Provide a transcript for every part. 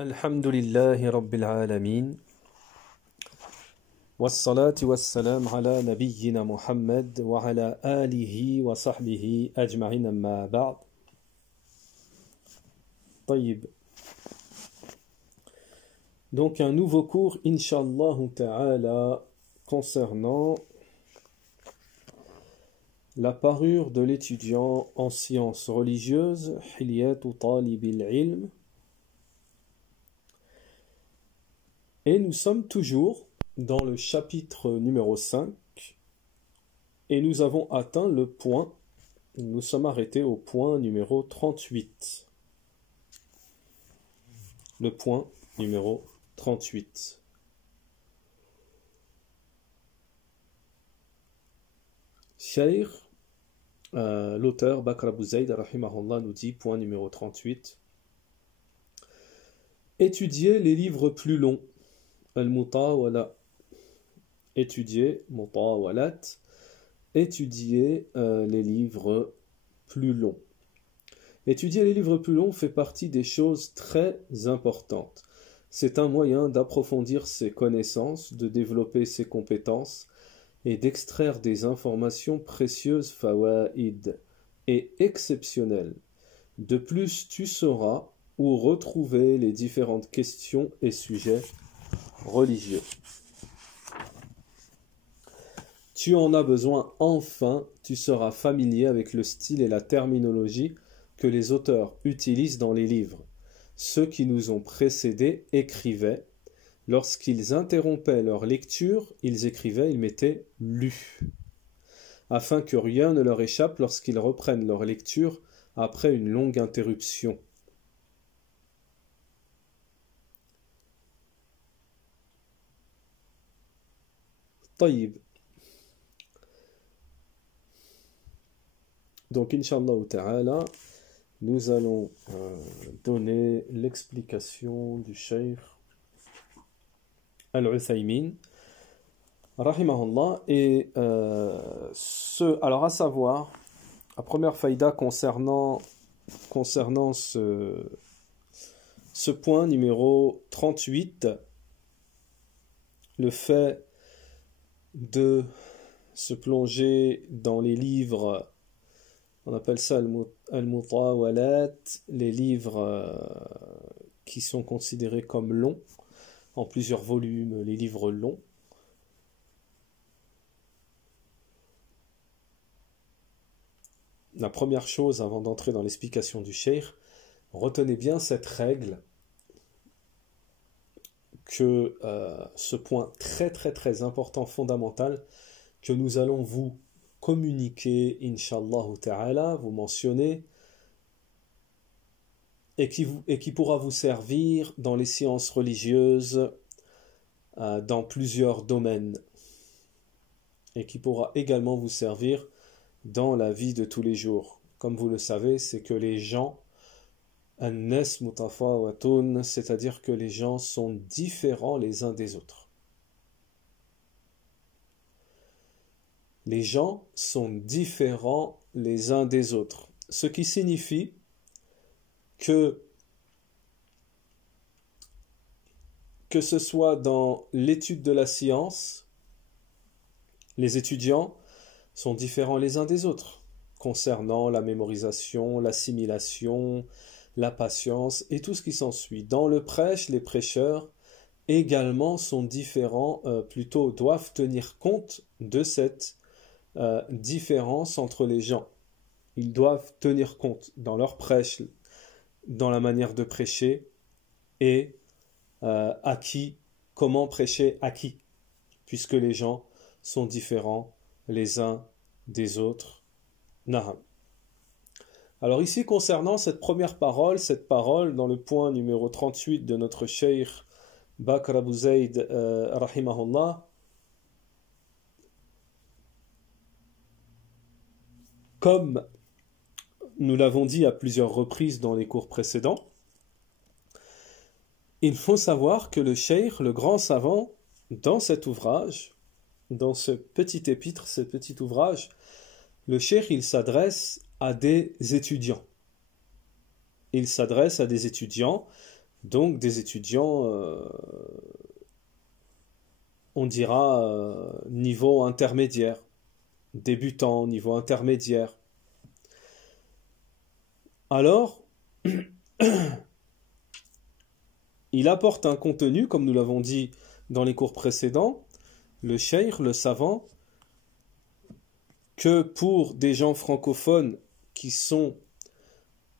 Alhamdulillahi Rabbil Alameen. Wassalatu wassalam ala nabiyyina Muhammad wa ala alihi wa sahbihi ajma'in amma ba'd. Tayyib. Donc un nouveau cours, Inch'Allah ta'ala, concernant la parure de l'étudiant en sciences religieuses, Hilyatu Talibil Ilm. Et nous sommes toujours dans le chapitre numéro 5 et nous avons atteint le point, nous sommes arrêtés au point numéro 38. Le point numéro 38. Cheikh, l'auteur Bakr Abu Zayd rahimahullah nous dit, point numéro 38, étudier les livres plus longs. Al-Mutawala, étudier, Mutawalat, étudier les livres plus longs. Étudier les livres plus longs fait partie des choses très importantes. C'est un moyen d'approfondir ses connaissances, de développer ses compétences et d'extraire des informations précieuses, fawaïd, et exceptionnelles. De plus, tu sauras où retrouver les différentes questions et sujets religieux. Tu en as besoin, enfin, tu seras familier avec le style et la terminologie que les auteurs utilisent dans les livres. Ceux qui nous ont précédés écrivaient. Lorsqu'ils interrompaient leur lecture, ils écrivaient, ils mettaient « lu », afin que rien ne leur échappe lorsqu'ils reprennent leur lecture après une longue interruption. Taïb. Donc, Inch'Allah ta'ala, nous allons donner l'explication du Cheikh Al-Uthaymin, rahimahullah, et alors à savoir, la première faïda concernant ce point numéro 38, le fait de se plonger dans les livres, on appelle ça al-mutawalat, les livres qui sont considérés comme longs, en plusieurs volumes, les livres longs. La première chose, avant d'entrer dans l'explication du cheikh, retenez bien cette règle, que ce point très très très important, fondamental, que nous allons vous communiquer, Inch'Allah ta'ala, vous mentionner, et qui pourra vous servir dans les sciences religieuses, dans plusieurs domaines, et qui pourra également vous servir dans la vie de tous les jours. Comme vous le savez, c'est que les gens, An-nas mutafawatun, c'est-à-dire que les gens sont différents les uns des autres. Les gens sont différents les uns des autres. Ce qui signifie que ce soit dans l'étude de la science, les étudiants sont différents les uns des autres, concernant la mémorisation, l'assimilation, la patience et tout ce qui s'ensuit. Dans le prêche, les prêcheurs également sont différents, plutôt doivent tenir compte de cette différence entre les gens. Ils doivent tenir compte dans leur prêche, dans la manière de prêcher et à qui, comment prêcher à qui, puisque les gens sont différents les uns des autres. Naham. Alors ici, concernant cette première parole, dans le point numéro 38 de notre cheikh Bakr Abu Zayd, rahimahullah, comme nous l'avons dit à plusieurs reprises dans les cours précédents, il faut savoir que le cheikh, le grand savant, dans cet ouvrage, dans ce petit épître, ce petit ouvrage, le cheikh, il s'adresse à des étudiants. Il s'adresse à des étudiants Donc des étudiants, on dira niveau intermédiaire, débutants, niveau intermédiaire. Alors, il apporte un contenu, comme nous l'avons dit dans les cours précédents, le cheikh, le savant, que pour des gens francophones qui ont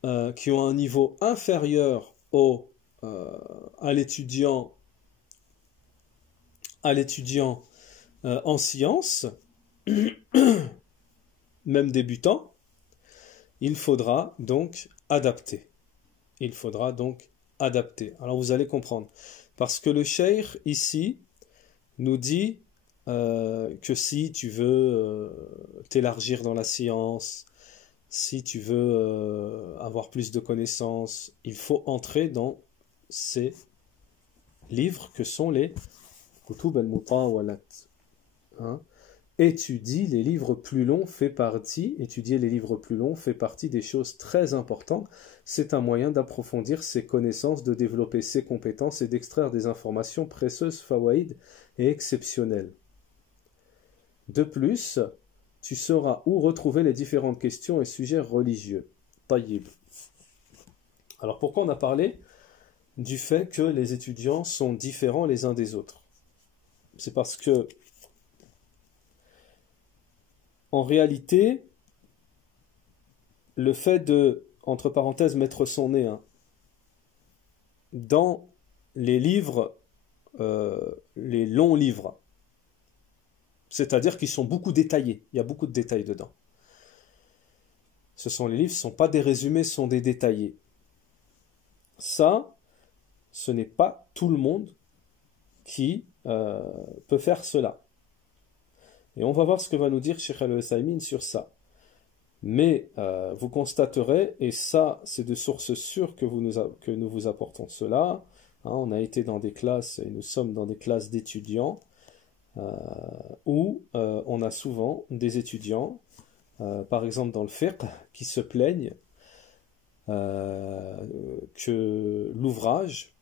un niveau inférieur à l'étudiant en sciences, même débutant, il faudra donc adapter. Alors vous allez comprendre. Parce que le cheikh ici nous dit que si tu veux t'élargir dans la science, si tu veux avoir plus de connaissances, il faut entrer dans ces livres que sont les Kutub al-Mutawalat. Étudier les livres plus longs fait partie des choses très importantes. C'est un moyen d'approfondir ses connaissances, de développer ses compétences et d'extraire des informations précieuses, fawaïd et exceptionnelles. De plus, tu sauras où retrouver les différentes questions et sujets religieux. Tayyib. Alors pourquoi on a parlé du fait que les étudiants sont différents les uns des autres? C'est parce que en réalité, le fait de, entre parenthèses, mettre son nez dans les livres, les longs livres, c'est-à-dire qu'ils sont beaucoup détaillés, il y a beaucoup de détails dedans. Ce sont les livres, ce ne sont pas des résumés, ce sont des détaillés. Ça, ce n'est pas tout le monde qui peut faire cela. Et on va voir ce que va nous dire Cheikh Al-Uthaymin sur ça. Mais vous constaterez, et ça c'est de sources sûres que nous vous apportons cela, on a été dans des classes, et nous sommes dans des classes d'étudiants, où on a souvent des étudiants, par exemple dans le fiqh, qui se plaignent que l'ouvrage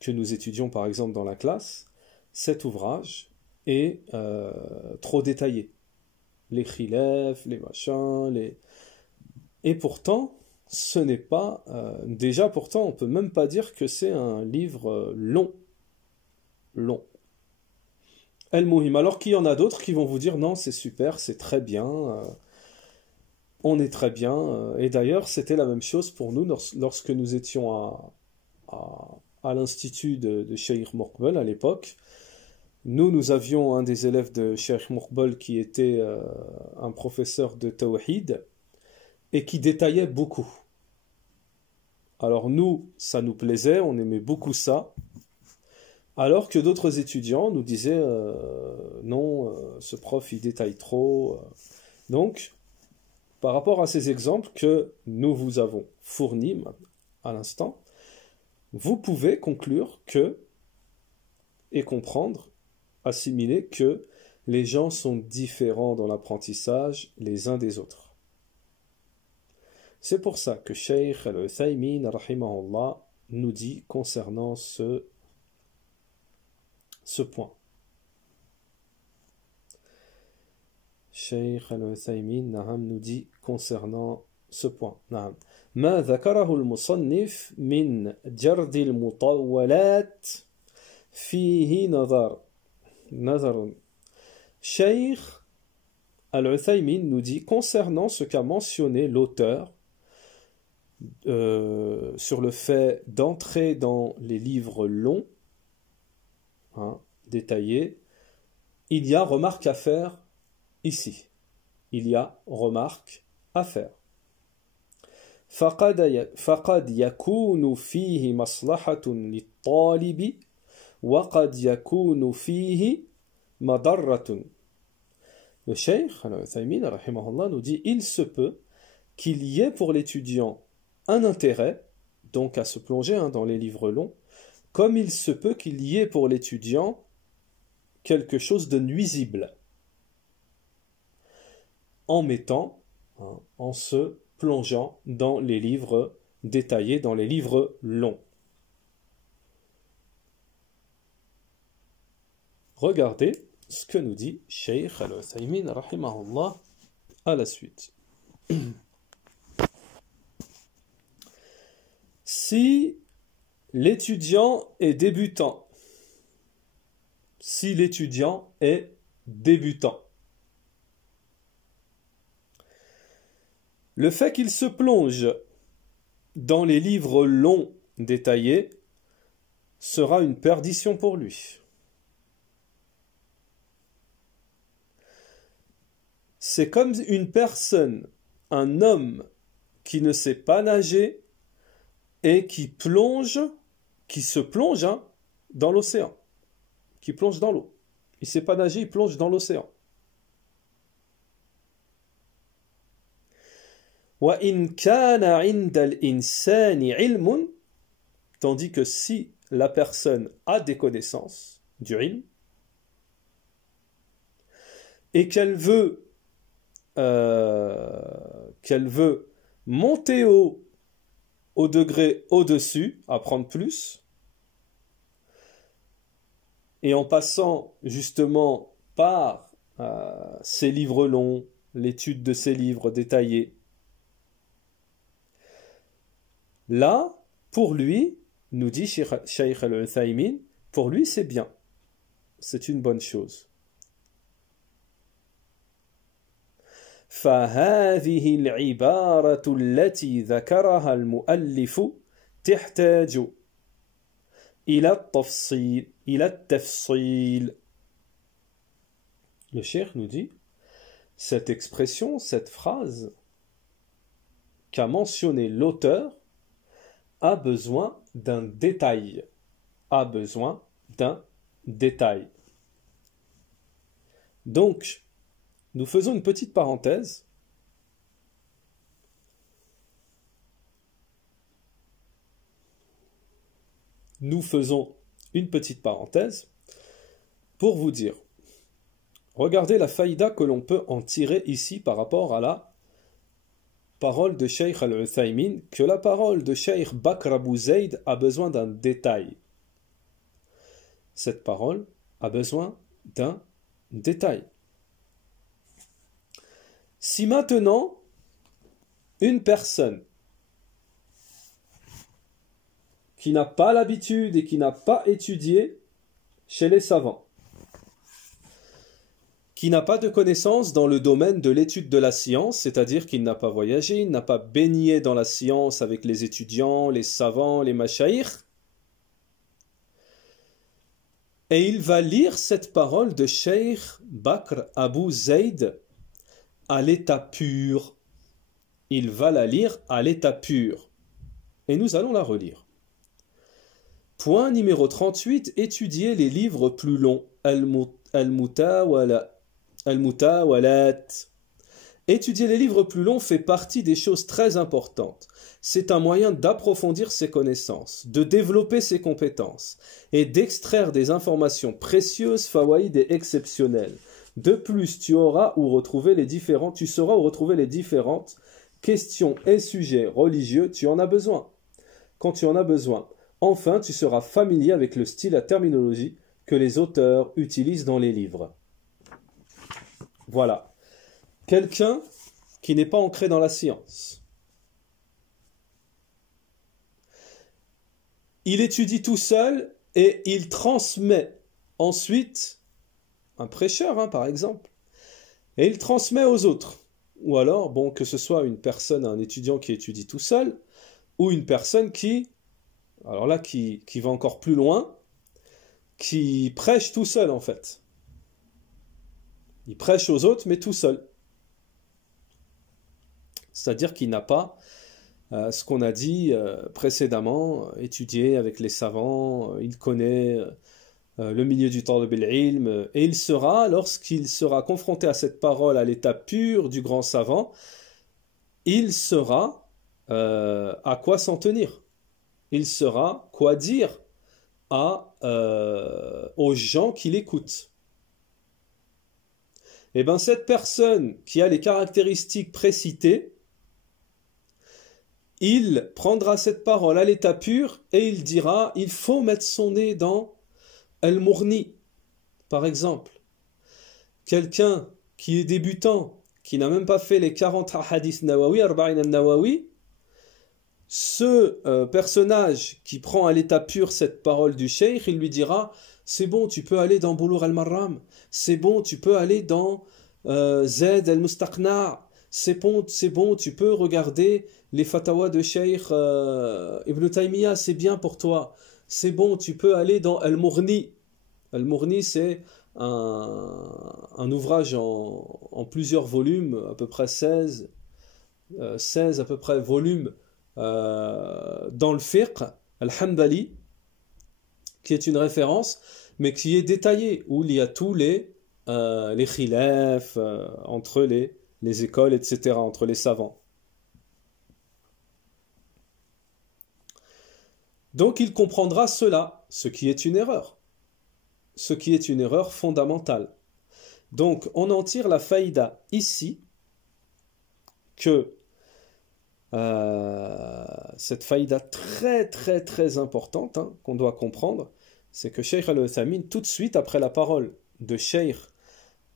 que nous étudions par exemple dans la classe, cet ouvrage est trop détaillé. Les khilaf, les machins, Et pourtant, ce n'est pas... déjà, pourtant, on peut même pas dire que c'est un livre long. Long. El-Muhim. Alors qu'il y en a d'autres qui vont vous dire, non, c'est super, c'est très bien, on est très bien. Et d'ailleurs, c'était la même chose pour nous lorsque nous étions à l'institut de Cheikh Moukbel à l'époque. Nous avions un des élèves de Cheikh Moukbel qui était un professeur de Tawhid et qui détaillait beaucoup. Alors nous, ça nous plaisait, on aimait beaucoup ça, alors que d'autres étudiants nous disaient non, ce prof il détaille trop. Donc, par rapport à ces exemples que nous vous avons fournis à l'instant, vous pouvez conclure que, et comprendre, assimiler que les gens sont différents dans l'apprentissage les uns des autres. C'est pour ça que Cheikh Al-Uthaymin rahimahullah nous dit concernant ce point. Cheikh Al-Uthaymin nous dit concernant ce point. ما ذكره المصنف من جرد المطولات فيه نظر. Cheikh Al-Uthaymin nous dit concernant ce qu'a mentionné l'auteur sur le fait d'entrer dans les livres longs, détaillés, il y a remarque à faire ici. Il y a remarque à faire. فقد يكون فيه مصلحة للطالب وقد يكون فيه مضرة. Le Cheikh Al-Uthaymin rahimahullah nous dit il se peut qu'il y ait pour l'étudiant un intérêt, donc à se plonger dans les livres longs, comme il se peut qu'il y ait pour l'étudiant quelque chose de nuisible en se plongeant dans les livres détaillés, dans les livres longs. Regardez ce que nous dit Cheikh Al-Uthaymin rahimahullah à la suite. Si l'étudiant est débutant, le fait qu'il se plonge dans les livres longs détaillés sera une perdition pour lui. C'est comme une personne, un homme qui ne sait pas nager et qui se plonge dans l'océan, qui plonge dans l'eau. Il ne sait pas nager, il plonge dans l'océan. وَإِنْ كَانَ عِنْدَ الْإِنسَانِ عِلْمٌ, tandis que si la personne a des connaissances du ilm et qu'elle veut monter au degré au-dessus, apprendre plus, et en passant justement par ces livres longs, l'étude de ces livres détaillés, là, pour lui, nous dit Cheikh Al-Uthaymin, pour lui c'est bien, c'est une bonne chose. فهذه العبارة التي ذكرها المؤلف تحتاج إلى التفصيل. Le cheikh nous dit, cette expression, cette phrase qu'a mentionné l'auteur a besoin d'un détail. Donc, nous faisons une petite parenthèse. Pour vous dire, regardez la faïda que l'on peut en tirer ici par rapport à la parole de Cheikh Al-Uthaymin, que la parole de Cheikh Bakr Abu Zayd a besoin d'un détail. Cette parole a besoin d'un détail. Si maintenant, une personne qui n'a pas l'habitude et qui n'a pas étudié chez les savants, qui n'a pas de connaissances dans le domaine de l'étude de la science, c'est-à-dire qu'il n'a pas voyagé, il n'a pas baigné dans la science avec les étudiants, les savants, les mashaïrs, et il va lire cette parole de Cheikh Bakr Abu Zayd à l'état pur. Il va la lire à l'état pur. Et nous allons la relire. Point numéro 38, étudier les livres plus longs. Al-Mutawalat. Étudier les livres plus longs fait partie des choses très importantes. C'est un moyen d'approfondir ses connaissances, de développer ses compétences et d'extraire des informations précieuses, fawaïd et exceptionnelles. De plus, tu sauras où retrouver les différentes questions et sujets religieux, tu en as besoin. Quand tu en as besoin, enfin, tu seras familier avec le style et la terminologie que les auteurs utilisent dans les livres. Voilà. Quelqu'un qui n'est pas ancré dans la science. Il étudie tout seul et il transmet ensuite un prêcheur, par exemple, et il transmet aux autres. Ou alors, que ce soit une personne, un étudiant qui étudie tout seul, ou une personne qui va encore plus loin, qui prêche tout seul en fait. Il prêche aux autres, mais tout seul. C'est-à-dire qu'il n'a pas ce qu'on a dit précédemment, étudié avec les savants, il connaît le milieu du talib al-ilm, et il sera, lorsqu'il sera confronté à cette parole à l'état pur du grand savant, il saura à quoi s'en tenir. Il saura quoi dire aux gens qui l'écoutent. Et bien cette personne qui a les caractéristiques précitées, il prendra cette parole à l'état pur et il dira, il faut mettre son nez dans Al-Mourni, Par exemple, quelqu'un qui est débutant, qui n'a même pas fait les 40 hadiths nawawi, arba'in al-nawawi, ce personnage qui prend à l'état pur cette parole du cheikh, il lui dira c'est bon, tu peux aller dans Boulough al-Marram, c'est bon, tu peux aller dans Zaid al-Mustaqna', c'est bon, tu peux regarder les fatawas de cheikh Ibn Taymiyyah, c'est bien pour toi, c'est bon, tu peux aller dans Al-Mughni. Al-Mughni, c'est un ouvrage en plusieurs volumes, à peu près 16 à peu près volumes dans le fiqh, al-Hanbali, qui est une référence, mais qui est détaillé, où il y a tous les khilaf entre les écoles, etc., entre les savants. Donc il comprendra cela, ce qui est une erreur. Ce qui est une erreur fondamentale. Donc on en tire la faïda ici, que cette faïda très très très importante qu'on doit comprendre, c'est que Cheikh Al-Uthaymeen, tout de suite après la parole de Cheikh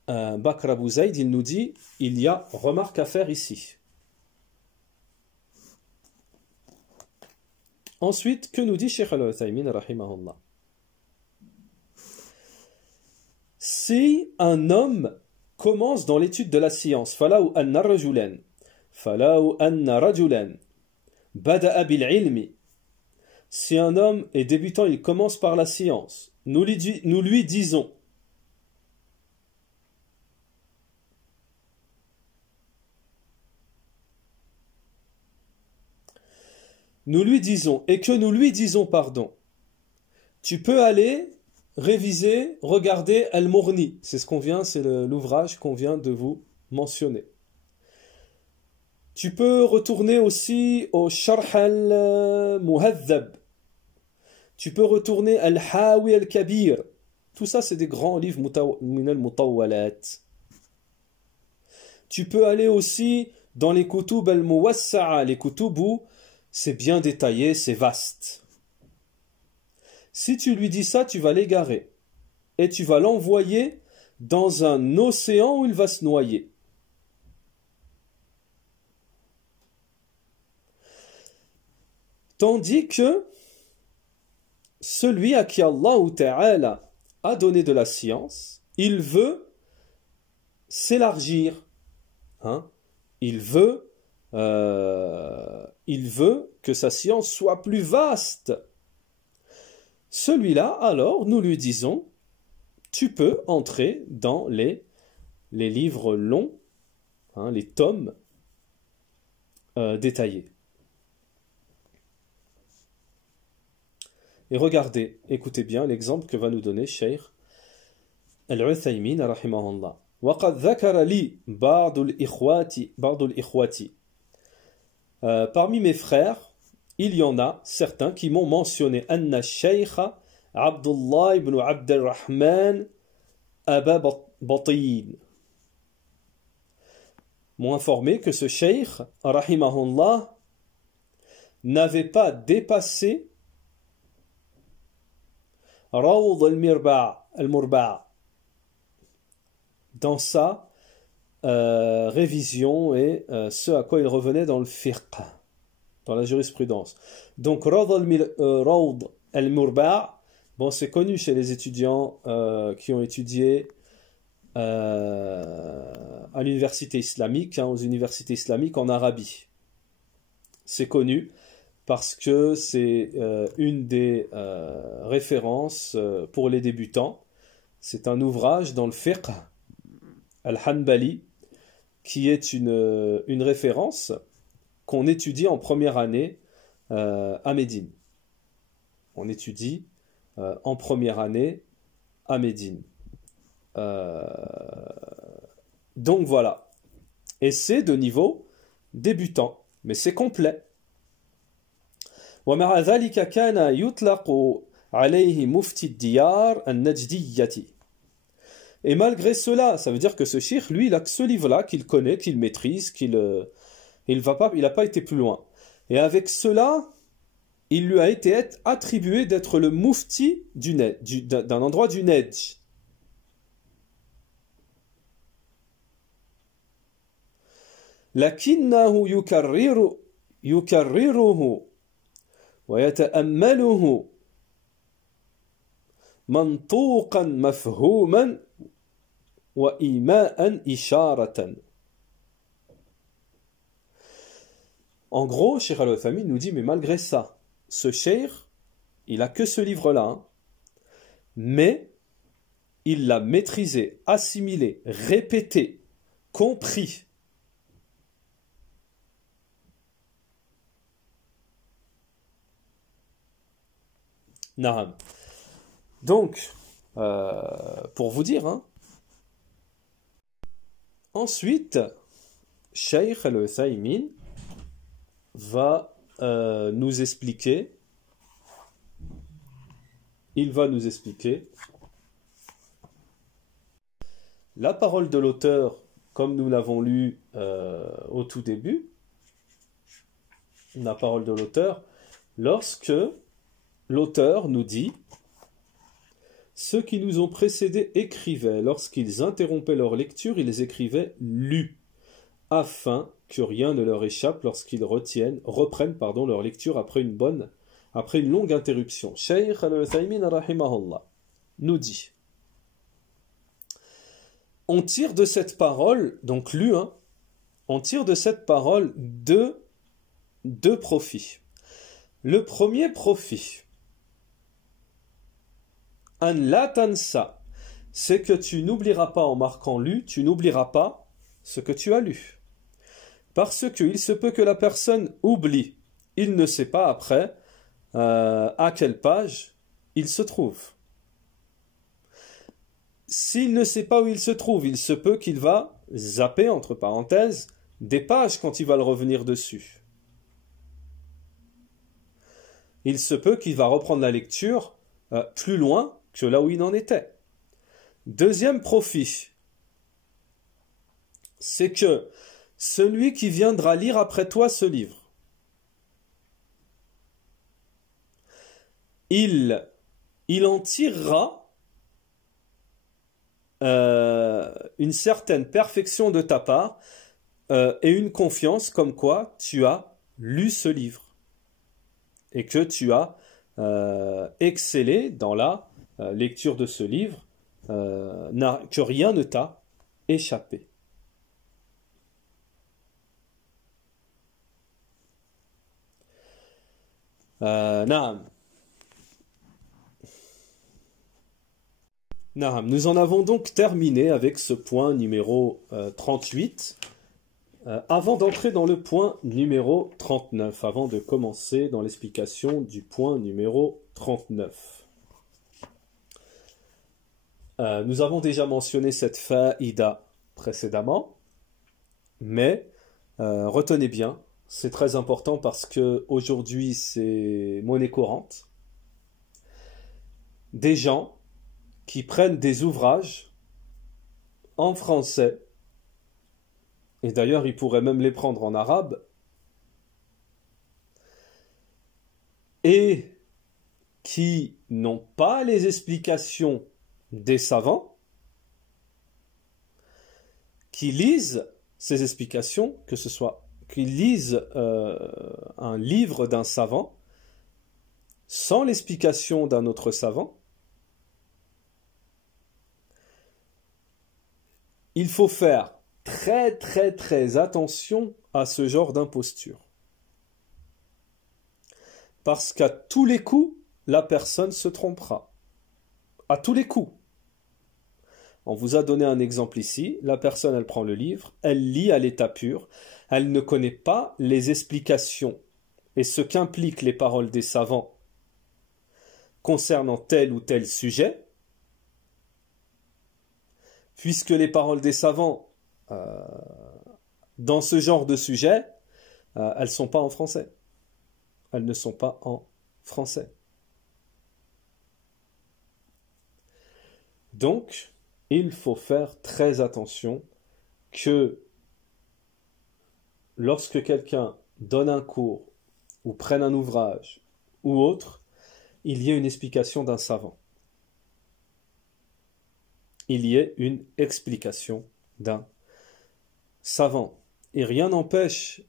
Bakr Abu Zayd, il nous dit il y a remarque à faire ici. Ensuite, que nous dit Cheikh Al-Uthaymeen rahimahullah? Si un homme commence dans l'étude de la science, فَلَوْ أَنَّ رَجُلًا بَدَأَ بِالْعِلْمِ, si un homme est débutant, il commence par la science, nous lui disons pardon, tu peux aller réviser, regarder Al-Mughni, c'est l'ouvrage qu'on vient de vous mentionner. Tu peux retourner aussi au Sharh al-Muhadhab. Tu peux retourner Al-Hawi al-Kabir. Tout ça, c'est des grands livres min al-Mutawwalat. Tu peux aller aussi dans les Kutub al-Muwassa'a, les Kutub où c'est bien détaillé, c'est vaste. Si tu lui dis ça, tu vas l'égarer. Et tu vas l'envoyer dans un océan où il va se noyer. Tandis que celui à qui Allah Ta'ala a donné de la science, il veut s'élargir. Il veut que sa science soit plus vaste. Celui-là, alors, nous lui disons, tu peux entrer dans les livres longs, les tomes détaillés. Et regardez, écoutez bien l'exemple que va nous donner Cheikh Al-Uthaymeen rahimahullah. وَقَدْ ذَكَرَ لِي بَعْضُ الْإِخْوَةِ. Parmi mes frères, il y en a certains qui m'ont mentionné Anna Sheikh Abdullah ibn Abdurrahman Aba Batin. M'ont informé que ce Cheikh rahimahullah n'avait pas dépassé Rawd al-Murba' dans sa révision et ce à quoi il revenait dans le fiqh, dans la jurisprudence. Donc Rawd al-Murba', bon, c'est connu chez les étudiants qui ont étudié à l'université islamique, aux universités islamiques en Arabie. C'est connu parce que c'est une des références pour les débutants. C'est un ouvrage dans le fiqh al-Hanbali qui est une référence qu'on étudie en première année à Médine. On étudie en première année à Médine. Donc voilà. Et c'est de niveau débutant, mais c'est complet. ومع ذلك كان يطلق عليه مفتي الديار النجدية. Et malgré cela, ça veut dire que ce cheikh, lui, il a que ce livre-là qu'il connaît, qu'il maîtrise, il n'a pas été plus loin. Et avec cela, il lui a été attribué d'être le mufti d'un endroit du Nejd. لكنه يكرره ويتأمله منطوقا مفهوما وإيماء إشارة. En gros, Cheikh Al-Uthaymin nous dit, mais malgré ça, ce cheikh, il a que ce livre-là, hein, mais il l'a maîtrisé, assimilé, répété, compris. Naam. Donc, pour vous dire, hein, ensuite, Cheikh Al-Uthaymin va nous expliquer, la parole de l'auteur, comme nous l'avons lu au tout début, la parole de l'auteur, lorsque l'auteur nous dit « Ceux qui nous ont précédés écrivaient, lorsqu'ils interrompaient leur lecture, ils écrivaient « lu » afin que rien ne leur échappe lorsqu'ils reprennent leur lecture après une longue interruption. Cheikh Al-Uthaymin rahimahullah nous dit, on tire de cette parole, donc lu, hein, on tire de cette parole deux profits. Le premier profit, an la tansa, c'est que tu n'oublieras pas en marquant lu, tu n'oublieras pas ce que tu as lu. Parce qu'il se peut que la personne oublie, il ne sait pas après à quelle page il se trouve. S'il ne sait pas où il se trouve, il se peut qu'il va zapper, entre parenthèses, des pages quand il va le revenir dessus. Il se peut qu'il va reprendre la lecture plus loin que là où il en était. Deuxième profit, c'est que celui qui viendra lire après toi ce livre, il en tirera une certaine perfection de ta part et une confiance comme quoi tu as lu ce livre et que tu as excellé dans la lecture de ce livre, que rien ne t'a échappé. Naam. Nous en avons donc terminé avec ce point numéro 38. Avant d'entrer dans le point numéro 39, avant de commencer dans l'explication du point numéro 39. Nous avons déjà mentionné cette faïda précédemment, mais retenez bien, c'est très important parce que aujourd'hui c'est monnaie courante. Des gens qui prennent des ouvrages en français, et d'ailleurs ils pourraient même les prendre en arabe, et qui n'ont pas les explications des savants, qui lisent ces explications, que ce soit qu'ils lisent un livre d'un savant sans l'explication d'un autre savant. Il faut faire très très très attention à ce genre d'imposture. Parce qu'à tous les coups, la personne se trompera. À tous les coups. On vous a donné un exemple ici. La personne, elle prend le livre, elle lit à l'état pur, elle ne connaît pas les explications et ce qu'impliquent les paroles des savants concernant tel ou tel sujet, puisque les paroles des savants dans ce genre de sujet, elles ne sont pas en français. Elles ne sont pas en français. Donc, il faut faire très attention que lorsque quelqu'un donne un cours ou prenne un ouvrage ou autre, il y ait une explication d'un savant. Il y ait une explication d'un savant. Et rien n'empêche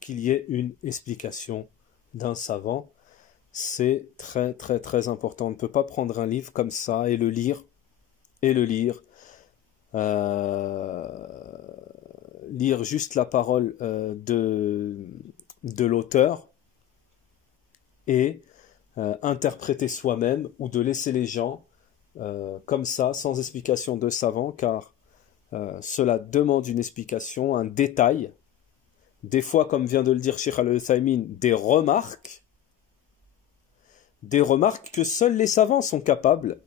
qu'il y ait une explication d'un savant. C'est très très très important. On ne peut pas prendre un livre comme ça et le lire, euh, lire juste la parole de l'auteur et interpréter soi-même, ou de laisser les gens comme ça, sans explication de savant, car cela demande une explication, un détail, des fois, comme vient de le dire Cheikh Al-Uthaymin, des remarques que seuls les savants sont capables,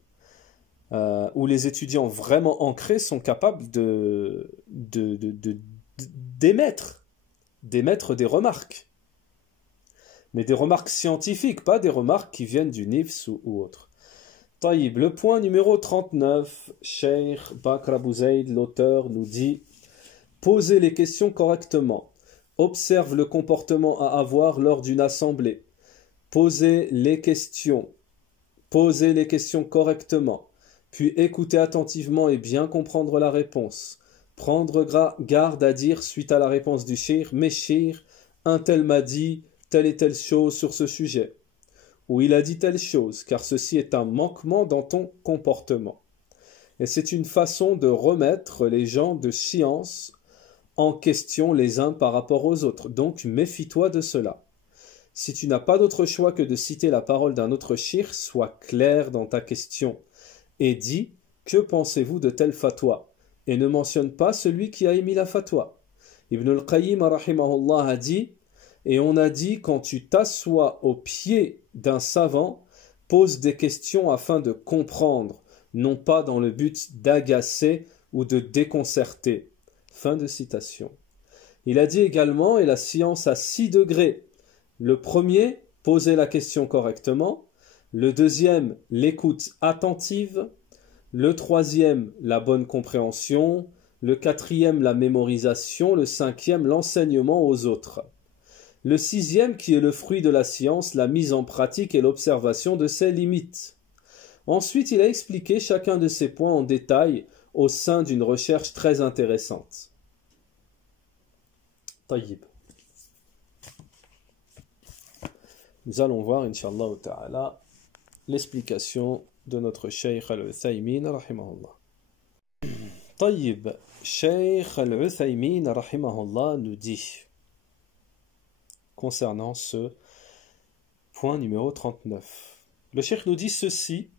ou les étudiants vraiment ancrés sont capables d'émettre des remarques. Mais des remarques scientifiques, pas des remarques qui viennent du NIFS ou autre. Taïb, le point numéro 39, Cheikh Bakr Abou Zaid, l'auteur, nous dit: posez les questions correctement. Observe le comportement à avoir lors d'une assemblée. Posez les questions correctement. Puis écoutez attentivement et bien comprendre la réponse. Prendre garde à dire suite à la réponse du shir, mais shir, un tel m'a dit telle et telle chose sur ce sujet, ou il a dit telle chose, car ceci est un manquement dans ton comportement. Et c'est une façon de remettre les gens de science en question les uns par rapport aux autres. Donc méfie-toi de cela. Si tu n'as pas d'autre choix que de citer la parole d'un autre shir, sois clair dans ta question et dis: que pensez-vous de tel fatwa? Et ne mentionne pas celui qui a émis la fatwa. Ibn al-Qayyim rahimahullah a dit: et on a dit, quand tu t'assois au pied d'un savant, pose des questions afin de comprendre, non pas dans le but d'agacer ou de déconcerter. Fin de citation. Il a dit également: et la science a 6 degrés. Le premier, poser la question correctement. Le deuxième, l'écoute attentive. Le troisième, la bonne compréhension. Le quatrième, la mémorisation. Le cinquième, l'enseignement aux autres. Le sixième, qui est le fruit de la science, la mise en pratique et l'observation de ses limites. Ensuite, il a expliqué chacun de ces points en détail au sein d'une recherche très intéressante. Taïb. Nous allons voir, Inch'Allah ta'ala, l'explication de notre Cheikh Al-Uthaymin, rahimahullah. Taïb, Cheikh Al-Uthaymin, rahimahullah, nous dit, concernant ce point numéro 39. Le cheikh nous dit: ceci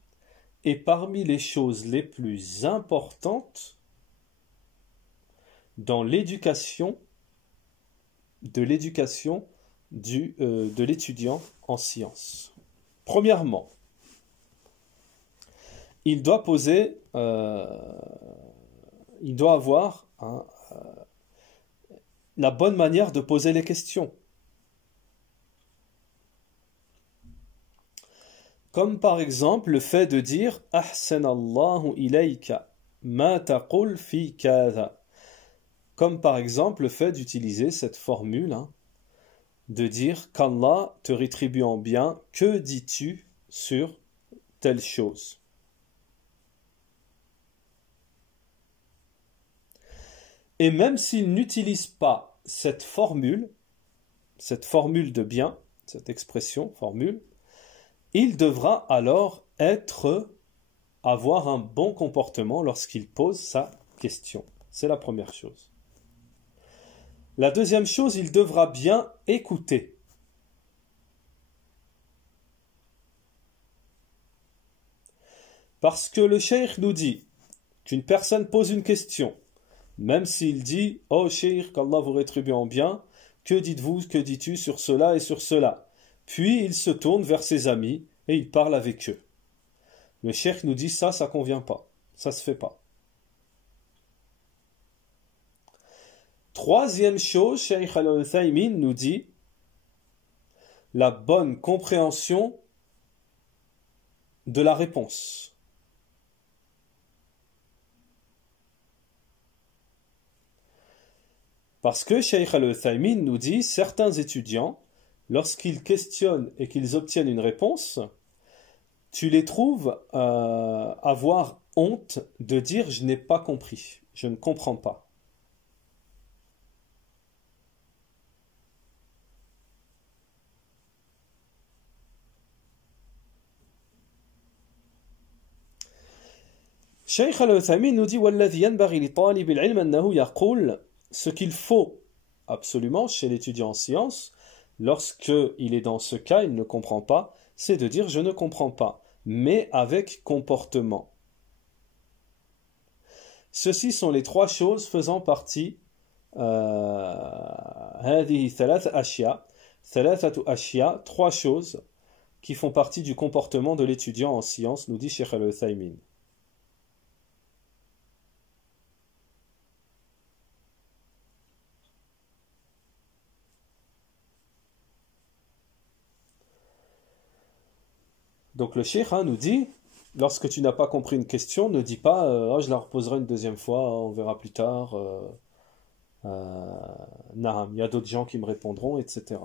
est parmi les choses les plus importantes dans l'éducation de l'étudiant en sciences. Premièrement, il doit avoir la bonne manière de poser les questions. Comme par exemple le fait de dire Ahsanallahu ilayka ma taqul fi kadha. Comme par exemple le fait d'utiliser cette formule, de dire qu'Allah te rétribue en bien, que dis-tu sur telle chose. Et même s'il n'utilise pas cette formule de bien, cette expression, formule, il devra alors avoir un bon comportement lorsqu'il pose sa question. C'est la première chose. La deuxième chose, il devra bien écouter. Parce que le cheikh nous dit qu'une personne pose une question, même s'il dit « Oh cheikh, qu'Allah vous rétribue en bien, que dites-vous, que dis-tu sur cela et sur cela ?» Puis il se tourne vers ses amis et il parle avec eux. Le cheikh nous dit ça convient pas, ça se fait pas. Troisième chose, Cheikh Al-Uthaymin nous dit la bonne compréhension de la réponse. Parce que Cheikh Al-Uthaymin nous dit certains étudiants, lorsqu'ils questionnent et qu'ils obtiennent une réponse, tu les trouves avoir honte de dire « je n'ai pas compris, je ne comprends pas ». Cheikh Al-Uthaymin nous dit وَالَّذِي يَنْبَغِي لِطَالِبِ الْعِلْمِ أَنَّهُ يَقُولُ ce qu'il faut absolument chez l'étudiant en sciences, lorsqu'il est dans ce cas, il ne comprend pas, c'est de dire je ne comprends pas, mais avec comportement. Ceci sont les trois choses faisant partie هذه ثلاثة أشياء, trois choses qui font partie du comportement de l'étudiant en sciences, nous dit Cheikh Al-Uthaymin. Donc le Cheikh nous dit, lorsque tu n'as pas compris une question, ne dis pas oh, je la reposerai une deuxième fois, on verra plus tard, il y a d'autres gens qui me répondront, etc.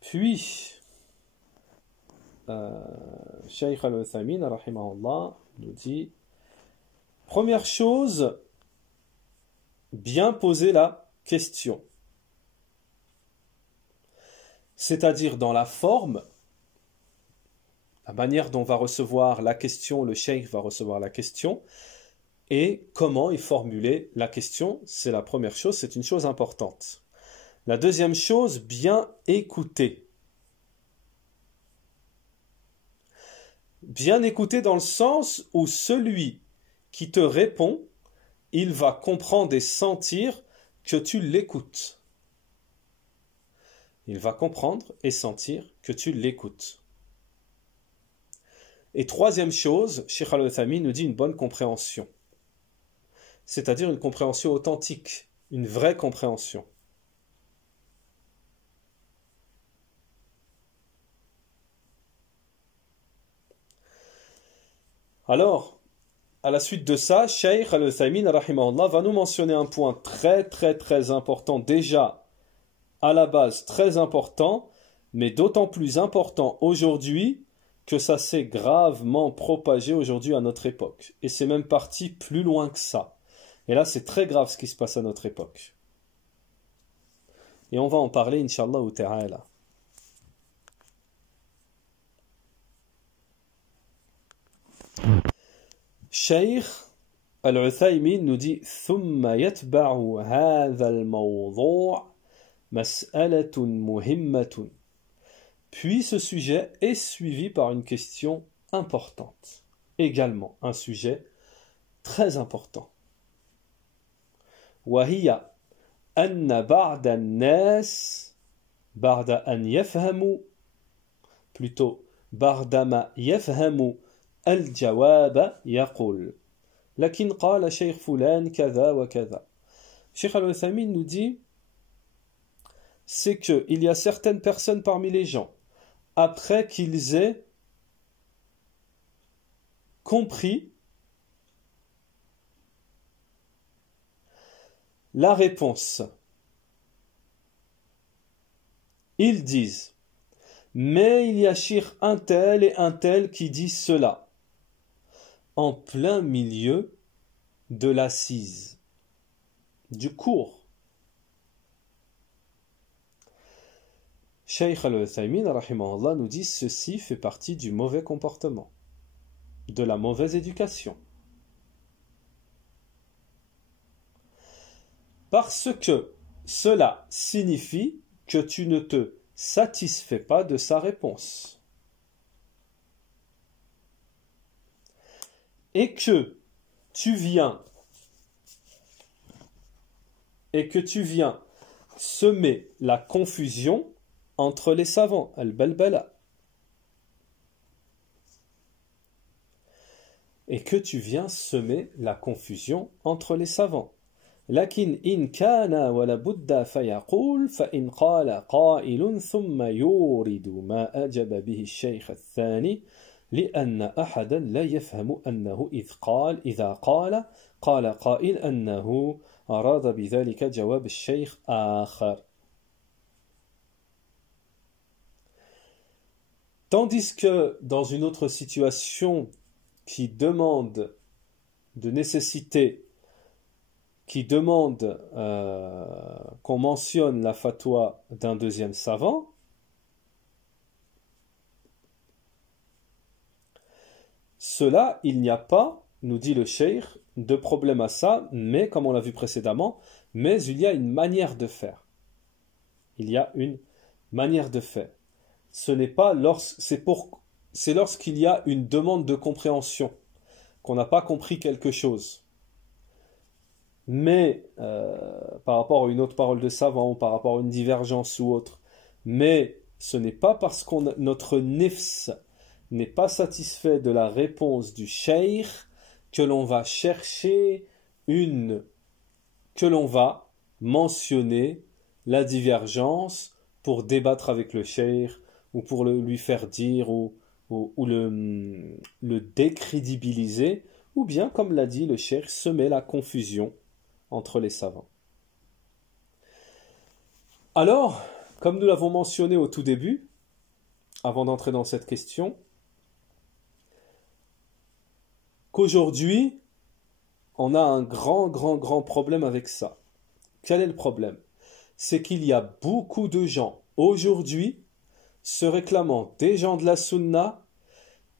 Puis, Shaykh Al-Uthaymin, rahimahullah, nous dit, première chose, bien poser la question. C'est-à-dire dans la forme, la manière dont va recevoir la question, le cheikh va recevoir la question, et comment il formuler la question, c'est la première chose, c'est une chose importante. La deuxième chose, bien écouter. Bien écouter dans le sens où celui qui te répond, il va comprendre et sentir que tu l'écoutes. Il va comprendre et sentir que tu l'écoutes. Et troisième chose, Cheikh Al-Uthaymin nous dit une bonne compréhension. C'est-à-dire une compréhension authentique, une vraie compréhension. Alors, à la suite de ça, Cheikh Al-Uthaymin rahimahullah va nous mentionner un point très très très important, déjà à la base très important, mais d'autant plus important aujourd'hui que ça s'est gravement propagé aujourd'hui à notre époque. Et c'est même parti plus loin que ça. Et là, c'est très grave ce qui se passe à notre époque. Et on va en parler, Inch'Allah ta'ala. Cheikh Al-Uthaymin nous dit ثم يتبع هذا الموضوع مسألة مهمة. Puis ce sujet est suivi par une question importante. Également un sujet très important. وهي أن بعض الناس بعد أن يفهموا plutôt بعدما يفهموا الجواب يقول لكن قال شيخ فلان كذا وكذا. Cheikh Al-Uthaymin nous dit c'est qu'il y a certaines personnes parmi les gens, après qu'ils aient compris la réponse, ils disent mais il y a Cheikh un tel et un tel qui disent cela en plein milieu de l'assise, du cours. Cheikh Al-Uthaymin rahimahullah nous dit ceci fait partie du mauvais comportement, de la mauvaise éducation. Parce que cela signifie que tu ne te satisfais pas de sa réponse. Et que tu viens semer la confusion entre les savants, al-balbala. Et que tu viens semer la confusion entre les savants. لكن إن كان ولا بد فيقول فإن قال قائل ثم يورد ما أجب به الشيخ الثاني لأن أحدا لا يفهم أنه إذا قال قائل أنه أراد بذلك جواب الشيخ آخر. Tandis que dans une autre situation qui demande de nécessité, qui demande qu'on mentionne la fatwa d'un deuxième savant, cela, il n'y a pas, nous dit le cheikh, de problème à ça, mais comme on l'a vu précédemment, mais il y a une manière de faire. Il y a une manière de faire. Ce n'est pas c'est lorsqu'il y a une demande de compréhension, qu'on n'a pas compris quelque chose. Mais par rapport à une autre parole de savant, ou par rapport à une divergence ou autre, mais ce n'est pas parce que notre nefs n'est pas satisfait de la réponse du cheikh que l'on va chercher que l'on va mentionner la divergence pour débattre avec le cheikh ou pour lui faire dire ou le décrédibiliser, ou bien, comme l'a dit le cheikh, semer la confusion entre les savants. Alors, comme nous l'avons mentionné au tout début, avant d'entrer dans cette question, qu'aujourd'hui, on a un grand problème avec ça. Quel est le problème? C'est qu'il y a beaucoup de gens aujourd'hui se réclamant des gens de la sunna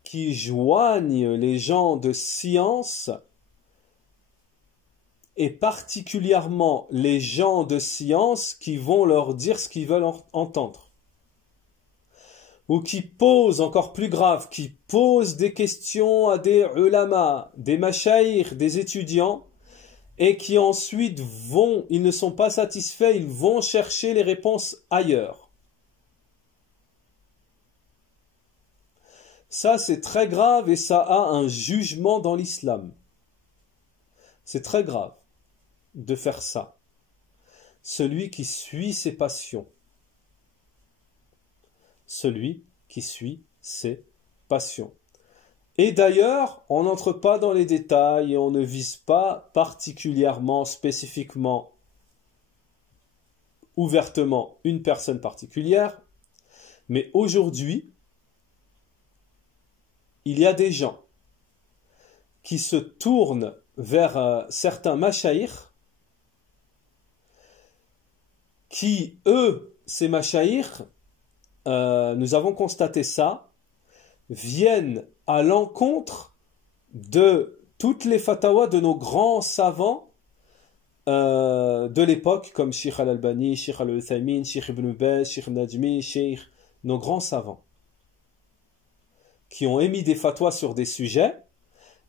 qui joignent les gens de science et particulièrement les gens de science qui vont leur dire ce qu'ils veulent entendre. Ou qui posent, encore plus grave, qui posent des questions à des ulama, des mashaïr, des étudiants, et qui ensuite ils ne sont pas satisfaits, ils vont chercher les réponses ailleurs. Ça, c'est très grave et ça a un jugement dans l'islam. C'est très grave de faire ça. Celui qui suit ses passions. Celui qui suit ses passions. Et d'ailleurs, on n'entre pas dans les détails et on ne vise pas particulièrement, spécifiquement, ouvertement une personne particulière. Mais aujourd'hui, il y a des gens qui se tournent vers certains mashaïr qui, eux, ces mashaïr, nous avons constaté ça, viennent à l'encontre de toutes les fatawas de nos grands savants de l'époque, comme Sheikh al-Albani, Sheikh al-Uthaymin, Sheikh Ibn Baz, Sheikh Najmi, nos grands savants, qui ont émis des fatwas sur des sujets.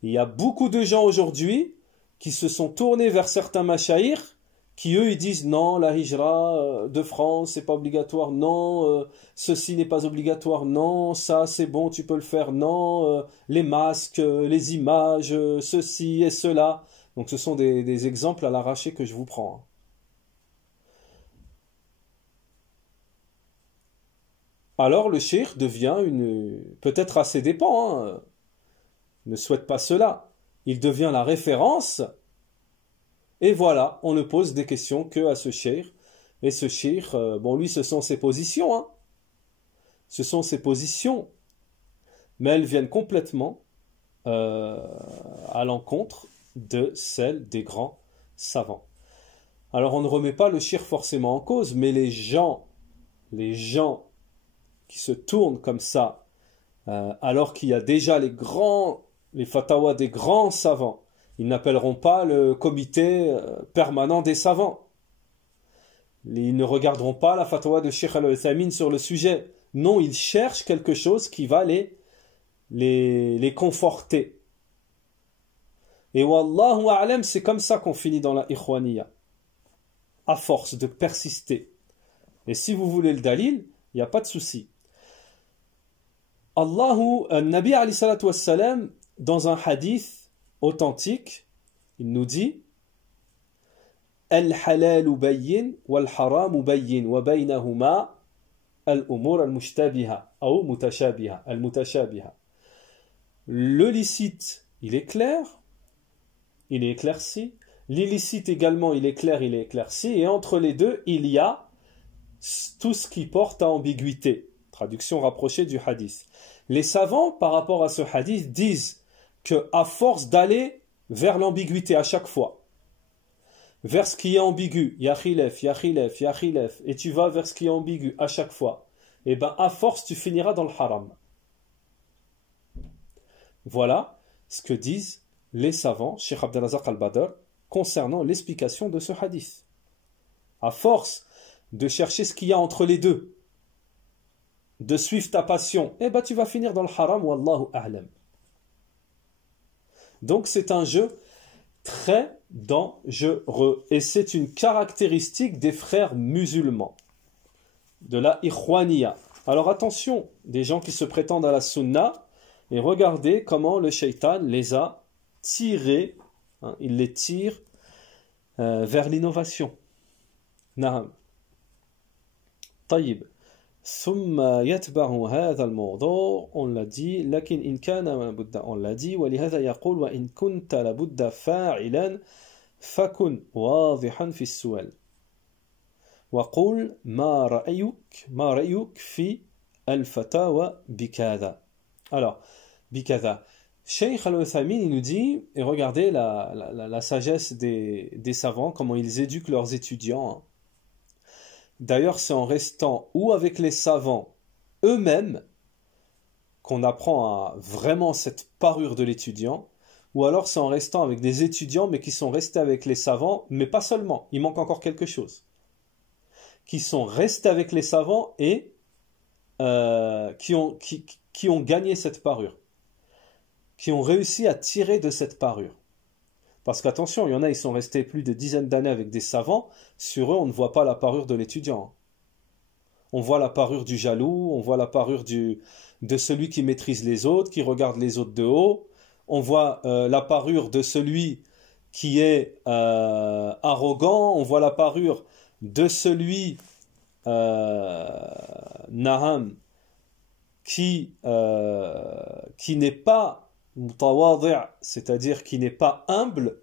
Il y a beaucoup de gens aujourd'hui qui se sont tournés vers certains mashaïr qui eux ils disent non, la hijra de France c'est pas obligatoire, non, ceci n'est pas obligatoire, non, ça c'est bon, tu peux le faire, non, les masques, les images, ceci et cela. Donc ce sont des exemples à l'arraché que je vous prends. Alors le cheikh devient peut-être à ses dépens, ne souhaite pas cela, il devient la référence. Et voilà, on ne pose des questions que à ce cheikh. Et ce cheikh, bon lui ce sont ses positions, ce sont ses positions, mais elles viennent complètement à l'encontre de celles des grands savants. Alors on ne remet pas le cheikh forcément en cause, mais les gens qui se tournent comme ça, alors qu'il y a déjà les fatawas des grands savants, ils n'appelleront pas le comité permanent des savants. Ils ne regarderont pas la fatwa de Sheikh al-Uthaymin sur le sujet. Non, ils cherchent quelque chose qui va les conforter. Et wallahu a'lam, c'est comme ça qu'on finit dans la ikhwaniyya. À force de persister. Et si vous voulez le dalil, il n'y a pas de souci. Nabi alayhi salatu wassalam, dans un hadith authentique, il nous dit Al-halalu bayyin wal-haramu bayyin wa baynahuma al-umur al-mushtabiha ou mutashabiha, al-mutashabiha. Le licite, il est clair, il est éclairci. L'illicite également, il est clair, il est éclairci. Et entre les deux, il y a tout ce qui porte à ambiguïté. Traduction rapprochée du hadith. Les savants, par rapport à ce hadith, disent que à force d'aller vers l'ambiguïté à chaque fois, vers ce qui est ambigu, ya khilaf, et tu vas vers ce qui est ambigu à chaque fois, et bien à force tu finiras dans le haram. Voilà. ce que disent les savants, Cheikh Abdelrazak al-Badr, concernant l'explication de ce hadith. À force de chercher ce qu'il y a entre les deux, de suivre ta passion, eh ben tu vas finir dans le haram, wallahu a'lam. Donc c'est un jeu très dangereux. Et c'est une caractéristique des frères musulmans, de la ikhwaniya. Alors attention, des gens qui se prétendent à la sunna, et regardez comment le shaitan les a tirés, hein, il les tire vers l'innovation. Na'am. طيب. ثم يتبع هذا الموضوع on l'a dit لكن إن كان لابد on l'a dit ولهذا يقول وإن كنت لابد فاعلا فكن واضحا في السؤال وقل ما رأيك في الفتاوى بكذا. Alors بكذا Cheikh Al-Uthaymin il nous dit, et regardez la sagesse des savants, comment ils éduquent leurs étudiants, hein. D'ailleurs, c'est en restant ou avec les savants eux-mêmes qu'on apprend à vraiment cette parure de l'étudiant, ou alors c'est en restant avec des étudiants mais qui sont restés avec les savants, mais pas seulement, il manque encore quelque chose, qui sont restés avec les savants et qui ont gagné cette parure, qui ont réussi à tirer de cette parure. Parce qu'attention, il y en a, ils sont restés plus de dizaines d'années avec des savants, sur eux, on ne voit pas la parure de l'étudiant. On voit la parure du jaloux, on voit la parure de celui qui maîtrise les autres, qui regarde les autres de haut, on voit la parure de celui qui est arrogant, on voit la parure de celui naham, qui n'est pas mutawadi', c'est-à-dire qui n'est pas humble.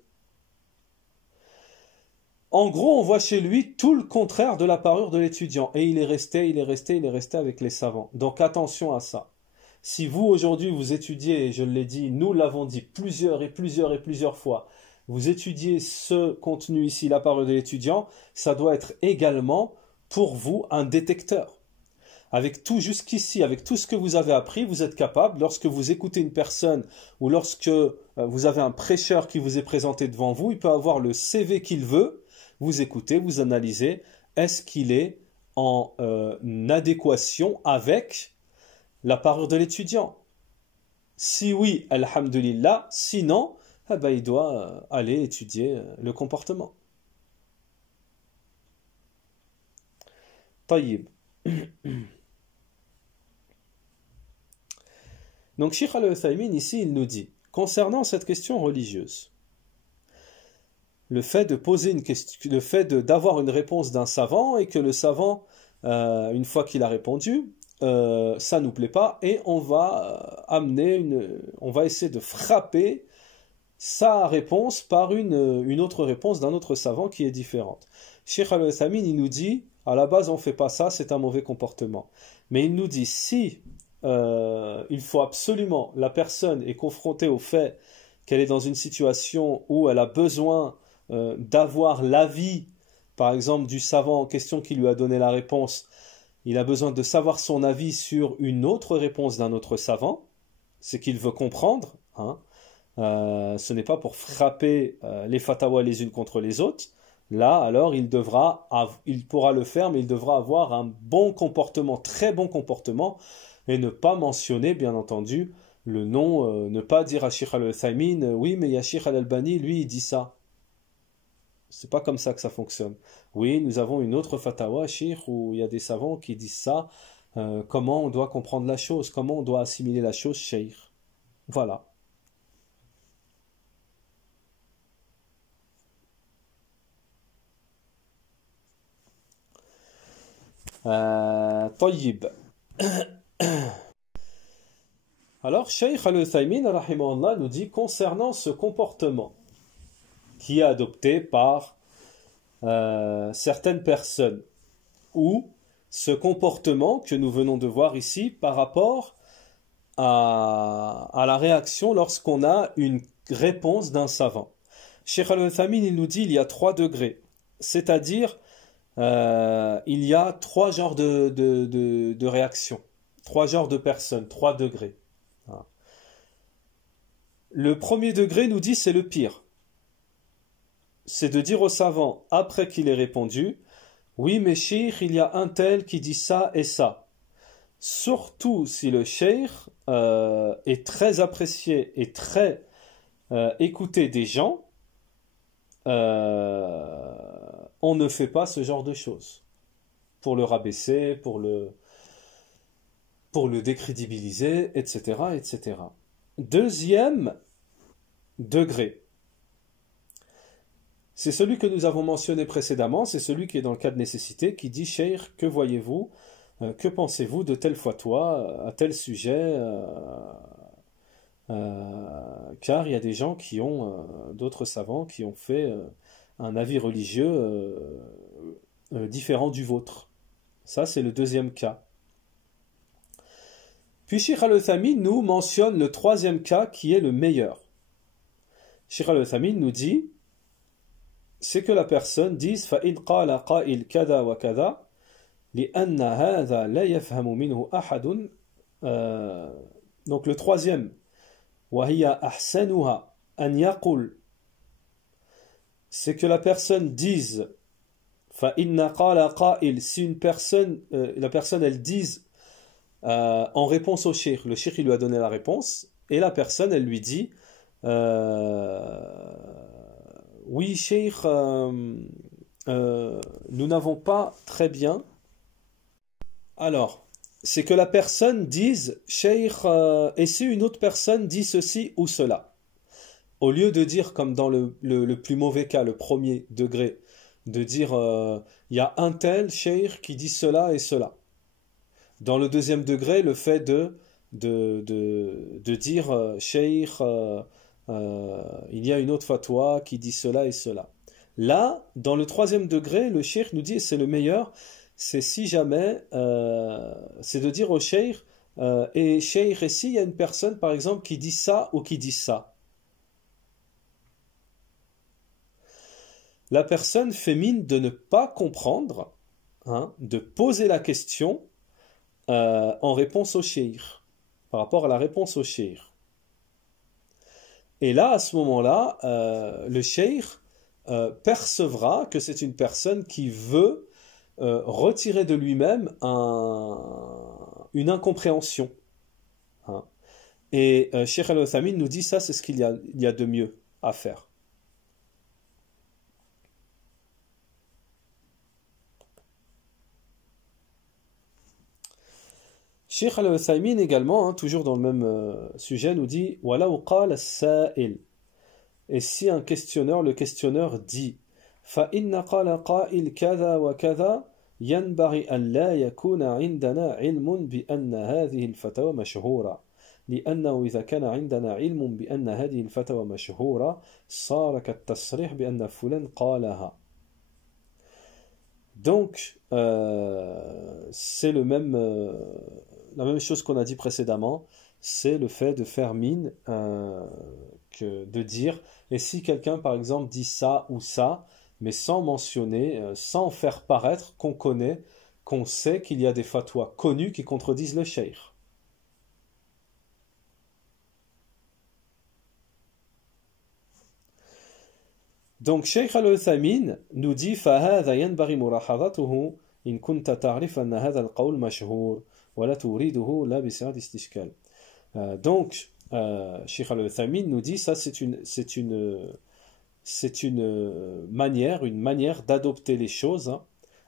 En gros, on voit chez lui tout le contraire de la parure de l'étudiant. Et il est resté avec les savants. Donc attention à ça. Si vous, aujourd'hui, vous étudiez, et je l'ai dit, nous l'avons dit plusieurs fois, vous étudiez ce contenu ici, la parure de l'étudiant, ça doit être également pour vous un détecteur. Avec tout jusqu'ici, avec tout ce que vous avez appris, vous êtes capable, lorsque vous écoutez une personne ou lorsque vous avez un prêcheur qui vous est présenté devant vous, il peut avoir le CV qu'il veut, vous écoutez, vous analysez, est-ce qu'il est en adéquation avec la parure de l'étudiant? Si oui, alhamdulillah, sinon, eh ben, il doit aller étudier le comportement. Taïb. Donc, Cheikh Al-Uthaymin, ici, il nous dit, concernant cette question religieuse, le fait de poser une question, le fait d'avoir une réponse d'un savant et que le savant, une fois qu'il a répondu, ça nous plaît pas et on va on va essayer de frapper sa réponse par une autre réponse d'un autre savant qui est différente. Cheikh Al-Uthaymin, il nous dit, à la base, on fait pas ça, c'est un mauvais comportement. Mais il nous dit, si il faut absolument, la personne est confrontée au fait qu'elle est dans une situation où elle a besoin d'avoir l'avis, par exemple, du savant en question qui lui a donné la réponse, il a besoin de savoir son avis sur une autre réponse d'un autre savant, c'est qu'il veut comprendre, hein. Ce n'est pas pour frapper les fatawas les unes contre les autres. Là, alors, il pourra le faire, mais il devra avoir un bon comportement, très bon comportement, et ne pas mentionner, bien entendu, le nom, ne pas dire à Cheikh Al-Uthaymin, oui, mais il y a Cheikh Al-Albani, lui, il dit ça. C'est pas comme ça que ça fonctionne. Oui, nous avons une autre fatawa, Cheikh, où il y a des savants qui disent ça. Comment on doit comprendre la chose, comment on doit assimiler la chose, Cheikh. Voilà. طيب. Alors, Cheikh Al-Uthaymin, rahimahullah, nous dit concernant ce comportement qui est adopté par certaines personnes, ou ce comportement que nous venons de voir ici par rapport à la réaction lorsqu'on a une réponse d'un savant. Cheikh Al-Uthaymin, il nous dit il y a 3 degrés, c'est-à-dire il y a 3 genres de réactions, 3 genres de personnes, 3 degrés. Le premier degré nous dit c'est le pire. C'est de dire au savant, après qu'il ait répondu, oui mais cheikh, il y a un tel qui dit ça et ça. Surtout si le cheikh est très apprécié et très écouté des gens, on ne fait pas ce genre de choses. Pour le rabaisser, pour le décrédibiliser, etc., etc. Deuxième degré. C'est celui que nous avons mentionné précédemment, c'est celui qui est dans le cas de nécessité, qui dit « Cheikh, que voyez-vous, que pensez-vous de telle fatwa, à tel sujet car il y a des gens qui ont, d'autres savants, qui ont fait un avis religieux différent du vôtre. » Ça, c'est le deuxième cas. Puis Cheikh Al-Uthaymeen nous mentionne le troisième cas qui est le meilleur. Cheikh Al-Uthaymeen nous dit c'est que la personne dise فَإِنْ قَالَ قَائِلْ كَذَا وَكَذَا لِأَنَّ هَذَا لَا يَفْهَمُ مِنْهُ أَحَدٌ donc le troisième وَهِيَ أَحْسَنُهَا أَنْ يَقُلْ c'est que la personne dise فَإِنَّ قَالَ قَائِلْ si une personne, la personne elle dise en réponse au cheikh, le cheikh il lui a donné la réponse et la personne elle lui dit oui, cheikh, nous n'avons pas très bien. Alors, c'est que la personne dise, cheikh, et si une autre personne dit ceci ou cela, au lieu de dire, comme dans le plus mauvais cas, le premier degré, de dire, il y a un tel cheikh qui dit cela et cela. Dans le deuxième degré, le fait de dire, cheikh, il y a une autre fatwa qui dit cela et cela. Là, dans le troisième degré, le cheikh nous dit, c'est le meilleur, c'est si jamais, c'est de dire au cheikh, et cheikh, et s'il y a une personne, par exemple, qui dit ça ou qui dit ça. La personne fait mine de ne pas comprendre, hein, de poser la question en réponse au cheikh, par rapport à la réponse au cheikh. Et là, à ce moment-là, le cheikh percevra que c'est une personne qui veut retirer de lui-même une incompréhension. Hein. Et Cheikh Al-Uthaymeen nous dit ça, c'est ce qu'il y a de mieux à faire. Cheikh Al-Uthaymeen également, hein, toujours dans le même sujet, nous dit « Walaw qala as-sa'il » et si un questionneur, le questionneur dit فَإِنَّ قَالَ قَائِلْ كَذَا وَكَذَا يَنْبَغِي أَنْ لَا يَكُونَ عِنْدَنَا عِلْمٌ بِأَنَّ هَذِهِ الْفَتْوَى مَشْهُورَةٌ لِأَنَّهُ إِذَا كَانَ عِنْدَنَا عِلْمٌ بِأَنَّ هَذِهِ الْفَتْوَى مَشْهُورَةٌ صَارَ كَالتَّصْرِيحِ بِأَنَّ فُلَانًا قَالَهَا. Donc, c'est la même chose qu'on a dit précédemment, c'est le fait de faire mine, de dire, et si quelqu'un par exemple dit ça ou ça, mais sans mentionner, sans faire paraître qu'on connaît, qu'on sait qu'il y a des fatwas connus qui contredisent le cheikh. Donc, Cheikh Al-Uthaymeen nous dit فَهَذَا يَنْبَغِي مُلَاحَظَتُهُ إِنْ كُنْتَ تَعْرِفَ أَنَّ هَذَا الْقَوْلَ مَشْهُورٌ وَلَا تُرِيدُهُ لَا بِصِيغَةِ اسْتِشْكَالٍ. Donc, Cheikh Al-Uthaymeen nous dit ça, c'est une manière d'adopter les choses, hein,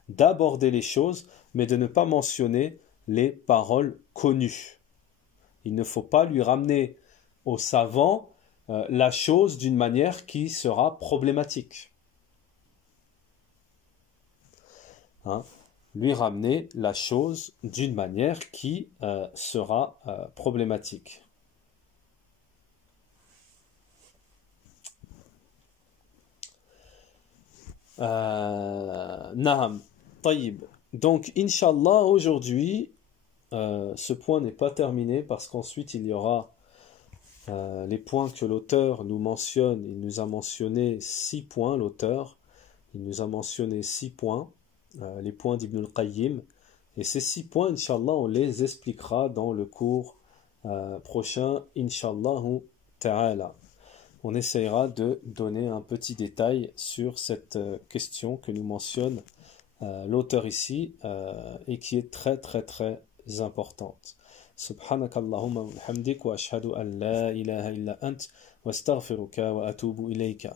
d'aborder les choses, mais de ne pas mentionner les paroles connues. Il ne faut pas lui ramener au savant la chose d'une manière qui sera problématique. Hein, lui ramener la chose d'une manière qui sera problématique. Naham, taïb. Donc, Inch'Allah, aujourd'hui, ce point n'est pas terminé parce qu'ensuite il y aura les points que l'auteur nous mentionne. Il nous a mentionné 6 points, l'auteur. Il nous a mentionné 6 points, les points d'Ibn al-Qayyim. Et ces 6 points, Inch'Allah, on les expliquera dans le cours prochain, Inch'Allah ta'ala. On essayera de donner un petit détail sur cette question que nous mentionne l'auteur ici et qui est très très très importante. Subhanakallahumma wa bihamdik wa ashhadu an la ilaha illa ant wa astaghfiruka wa atubu ilayka.